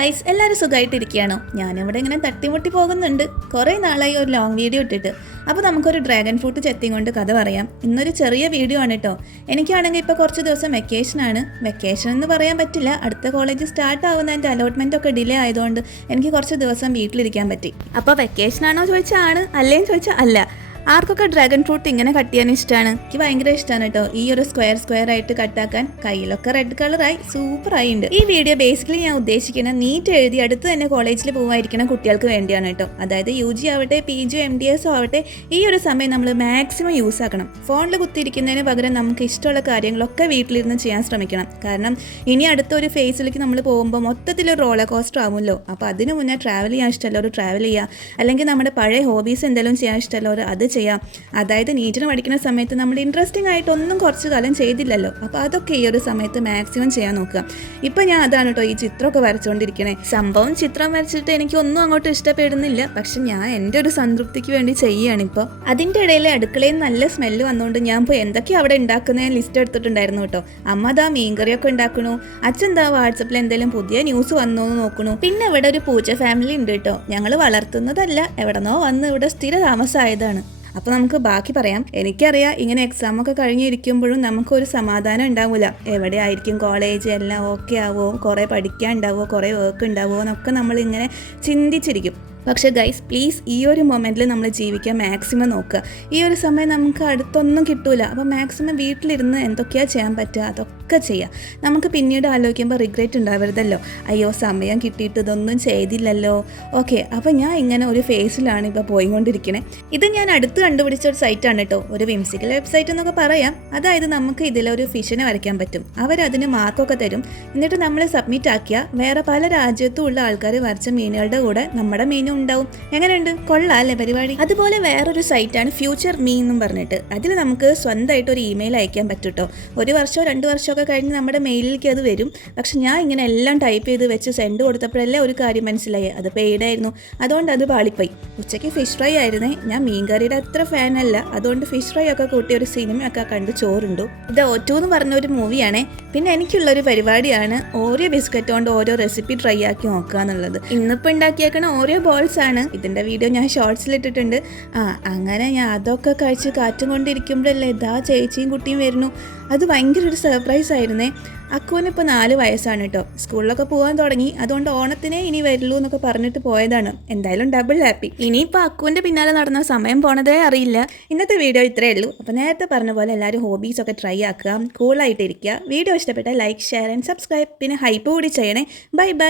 Guys, എല്ലാവരും സുഖമായിട്ടിരിക്കുകയാണോ? ഞാനിവിടെ ഇങ്ങനെ തട്ടിമുട്ടി പോകുന്നുണ്ട്. കുറേ നാളായി ഒരു ലോങ് വീഡിയോ ഇട്ടിട്ട്. അപ്പോൾ നമുക്കൊരു ഡ്രാഗൺ ഫ്രൂട്ട് ചെത്തിയും കൊണ്ട് കഥ പറയാം. ഇന്നൊരു ചെറിയ വീഡിയോ ആണ് കേട്ടോ. എനിക്കാണെങ്കിൽ ഇപ്പോൾ കുറച്ച് ദിവസം വെക്കേഷനാണ്. വെക്കേഷൻ എന്ന് പറയാൻ പറ്റില്ല, അടുത്ത കോളേജ് സ്റ്റാർട്ട് ആവുന്നതിൻ്റെ അലോട്ട്മെൻ്റ് ഒക്കെ ഡിലേ ആയതുകൊണ്ട് എനിക്ക് കുറച്ച് ദിവസം വീട്ടിലിരിക്കാൻ പറ്റി. അപ്പോൾ വെക്കേഷനാണോ ചോദിച്ചാൽ ആണ്, അല്ലേന്ന് ചോദിച്ചാൽ അല്ല. ആർക്കൊക്കെ ഡ്രാഗൺ ഫ്രൂട്ട് ഇങ്ങനെ കട്ട് ചെയ്യാൻ ഇഷ്ടമാണ്? എനിക്ക് ഭയങ്കര ഇഷ്ടമാണ് കേട്ടോ. ഈ ഒരു സ്ക്വയർ ആയിട്ട് കട്ടാക്കാൻ കയ്യിലൊക്കെ റെഡ് കളറായി സൂപ്പറായി ഉണ്ട്. ഈ വീഡിയോ ബേസിക്കലി ഞാൻ ഉദ്ദേശിക്കുന്നത് നീറ്റ് എഴുതി അടുത്ത് തന്നെ കോളേജിൽ പോകാതിരിക്കുന്ന കുട്ടികൾക്ക് വേണ്ടിയാണ് കേട്ടോ. അതായത് UG ആവട്ടെ, PG MDS ആവട്ടെ, ഈ ഒരു സമയം നമ്മൾ മാക്സിമം യൂസ് ആക്കണം. ഫോണിൽ കുത്തിയിരിക്കുന്നതിന് പകരം നമുക്ക് ഇഷ്ടമുള്ള കാര്യങ്ങളൊക്കെ വീട്ടിലിരുന്ന് ചെയ്യാൻ ശ്രമിക്കണം. കാരണം ഇനി അടുത്തൊരു ഫേസിലേക്ക് നമ്മൾ പോകുമ്പോൾ മൊത്തത്തിലൊരു റോളർ കോസ്റ്റർ ആവുമല്ലോ. അപ്പോൾ അതിന് മുന്നേ ട്രാവൽ ചെയ്യാൻ ഇഷ്ടമല്ലോ ട്രാവൽ ചെയ്യുക, അല്ലെങ്കിൽ നമ്മുടെ പഴയ ഹോബീസ് എന്തെങ്കിലും ചെയ്യാൻ ഇഷ്ടമല്ലോ അത് ചെയ്യാം. അതായത് നീറ്റിന് പഠിക്കുന്ന സമയത്ത് നമ്മൾ ഇൻട്രസ്റ്റിംഗ് ആയിട്ടൊന്നും കുറച്ച് കാലം ചെയ്തില്ലല്ലോ. അപ്പോൾ അതൊക്കെ ഈ ഒരു സമയത്ത് മാക്സിമം ചെയ്യാൻ നോക്കുക. ഇപ്പം ഞാൻ അതാണ് കേട്ടോ ഈ ചിത്രമൊക്കെ വരച്ചുകൊണ്ടിരിക്കണേ. സംഭവം ചിത്രം വരച്ചിട്ട് എനിക്കൊന്നും അങ്ങോട്ട് ഇഷ്ടപ്പെടുന്നില്ല, പക്ഷെ ഞാൻ എൻ്റെ ഒരു സംതൃപ്തിക്ക് വേണ്ടി ചെയ്യുകയാണ് ഇപ്പോൾ. അതിൻ്റെ ഇടയിൽ അടുക്കളയിൽ നല്ല സ്മെല്ല് വന്നുകൊണ്ട് ഞാൻ ഇപ്പോൾ എന്തൊക്കെയാണ് അവിടെ ഉണ്ടാക്കുന്നതിന് ലിസ്റ്റ് എടുത്തിട്ടുണ്ടായിരുന്നു കേട്ടോ. അമ്മ ദാ മീൻകറിയൊക്കെ ഉണ്ടാക്കണു, അച്ഛൻ ദാ വാട്സപ്പിൽ എന്തെങ്കിലും പുതിയ ന്യൂസ് വന്നോ എന്ന് നോക്കണു. പിന്നെ ഇവിടെ ഒരു പൂച്ച ഫാമിലി ഉണ്ട് കേട്ടോ. ഞങ്ങൾ വളർത്തുന്നതല്ല, എവിടെന്നോ വന്ന് ഇവിടെ സ്ഥിര താമസമായതാണ്. അപ്പോൾ നമുക്ക് ബാക്കി പറയാം. എനിക്കറിയാം ഇങ്ങനെ എക്സാമൊക്കെ കഴിഞ്ഞിരിക്കുമ്പോഴും നമുക്കൊരു സമാധാനം ഉണ്ടാവില്ല. എവിടെ ആയിരിക്കും കോളേജ്, എല്ലാം ഓക്കെ ആവോ, കുറേ പഠിക്കാൻ ഉണ്ടാവോ, കുറേ വർക്ക് ഉണ്ടാവോ എന്നൊക്കെ നമ്മളിങ്ങനെ ചിന്തിച്ചിരിക്കും. പക്ഷേ ഗൈസ് പ്ലീസ്, ഈ ഒരു മൊമെൻറ്റിൽ നമ്മൾ ജീവിക്കാൻ മാക്സിമം നോക്കുക. ഈ ഒരു സമയം നമുക്ക് അടുത്തൊന്നും കിട്ടൂല. അപ്പോൾ മാക്സിമം വീട്ടിലിരുന്ന് എന്തൊക്കെയാണ് ചെയ്യാൻ പറ്റുക അതൊക്കെ ചെയ്യുക. നമുക്ക് പിന്നീട് ആലോചിക്കുമ്പോൾ റിഗ്രറ്റ് ഉണ്ടാവരുതല്ലോ, അയ്യോ സമയം കിട്ടിയിട്ട് ഇതൊന്നും ചെയ്തില്ലല്ലോ. ഓക്കെ, അപ്പോൾ ഞാൻ ഇങ്ങനെ ഒരു ഫേസിലാണ് ഇപ്പോൾ പോയിക്കൊണ്ടിരിക്കണേ. ഇത് ഞാൻ അടുത്ത് കണ്ടുപിടിച്ച ഒരു സൈറ്റാണ് കേട്ടോ, ഒരു വിംസിക്കൽ വെബ്സൈറ്റ് എന്നൊക്കെ പറയാം. അതായത് നമുക്ക് ഇതിലൊരു ഫിഷിനെ വരയ്ക്കാൻ പറ്റും. അവരതിന് മാർക്കൊക്കെ തരും. എന്നിട്ട് നമ്മൾ സബ്മിറ്റ് ആക്കിയാൽ വേറെ പല രാജ്യത്തും ഉള്ള ആൾക്കാർ വരച്ച മീനുകളുടെ കൂടെ നമ്മുടെ മീൻ ഉണ്ടാവും. എങ്ങനെയുണ്ട്? കൊള്ളാം അല്ലേ പരിപാടി? അതുപോലെ വേറൊരു സൈറ്റാണ് ഫ്യൂച്ചർ മീ എന്നും പറഞ്ഞിട്ട്. അതിൽ നമുക്ക് സ്വന്തമായിട്ട് ഒരു ഇമെയിൽ അയക്കാൻ പറ്റും കേട്ടോ. 1 വർഷമോ 2 വർഷമൊക്കെ കഴിഞ്ഞ് നമ്മുടെ മെയിലിലേക്ക് അത് വരും. പക്ഷെ ഞാൻ ഇങ്ങനെ എല്ലാം ടൈപ്പ് ചെയ്ത് വെച്ച് സെൻഡ് കൊടുത്തപ്പോഴല്ലേ ഒരു കാര്യം മനസ്സിലായി, അത് പെയ്ഡ് ആയിരുന്നു. അതുകൊണ്ട് അത് പാളിപ്പോയി. ഉച്ചയ്ക്ക് ഫിഷ് ഫ്രൈ ആയിരുന്നേ. ഞാൻ മീൻകറിയുടെ അത്ര ഫാനല്ല, അതുകൊണ്ട് ഫിഷ് ഫ്രൈ ഒക്കെ കൂട്ടി ഒരു സിനിമയൊക്കെ കണ്ട് ചോറുണ്ടു. ഇത് O2 എന്ന് പറഞ്ഞ ഒരു മൂവിയാണേ. പിന്നെ എനിക്കുള്ളൊരു പരിപാടിയാണ് ഓരോ ബിസ്ക്കറ്റ് കൊണ്ട് ഓരോ റെസിപ്പി ട്രൈ ആക്കി നോക്കുക എന്നുള്ളത്. ഇന്നിപ്പോൾ ഉണ്ടാക്കിയേക്കണ ഓരോ ആണ്. ഇതിൻ്റെ വീഡിയോ ഞാൻ ഷോർട്സിൽ ഇട്ടിട്ടുണ്ട്. അങ്ങനെ ഞാൻ അതൊക്കെ കഴിച്ച് കാറ്റും കൊണ്ടിരിക്കുമ്പോഴല്ലേ ഇതാ ചേച്ചിയും കുട്ടിയും വരുന്നു. അത് ഭയങ്കര ഒരു സർപ്രൈസ് ആയിരുന്നേ. അക്കുവിന് ഇപ്പോൾ 4 വയസ്സാണ് കേട്ടോ. സ്കൂളിലൊക്കെ പോകാൻ തുടങ്ങി. അതുകൊണ്ട് ഓണത്തിനെ ഇനി വരുള്ളൂ എന്നൊക്കെ പറഞ്ഞിട്ട് പോയതാണ്. എന്തായാലും ഡബിൾ ഹാപ്പി. ഇനിയിപ്പോൾ അക്കുവിൻ്റെ പിന്നാലെ നടന്ന സമയം പോണതേ അറിയില്ല. ഇന്നത്തെ വീഡിയോ ഇത്രയേ ഉള്ളൂ. അപ്പോൾ നേരത്തെ പറഞ്ഞ പോലെ എല്ലാവരും ഹോബീസൊക്കെ ട്രൈ ആക്കുക, കൂളായിട്ടിരിക്കുക. വീഡിയോ ഇഷ്ടപ്പെട്ടാൽ ലൈക്ക്, ഷെയർ ആൻഡ് സബ്സ്ക്രൈബ്. പിന്നെ ഹൈപ്പ് കൂടി ചെയ്യണേ. Bye bye.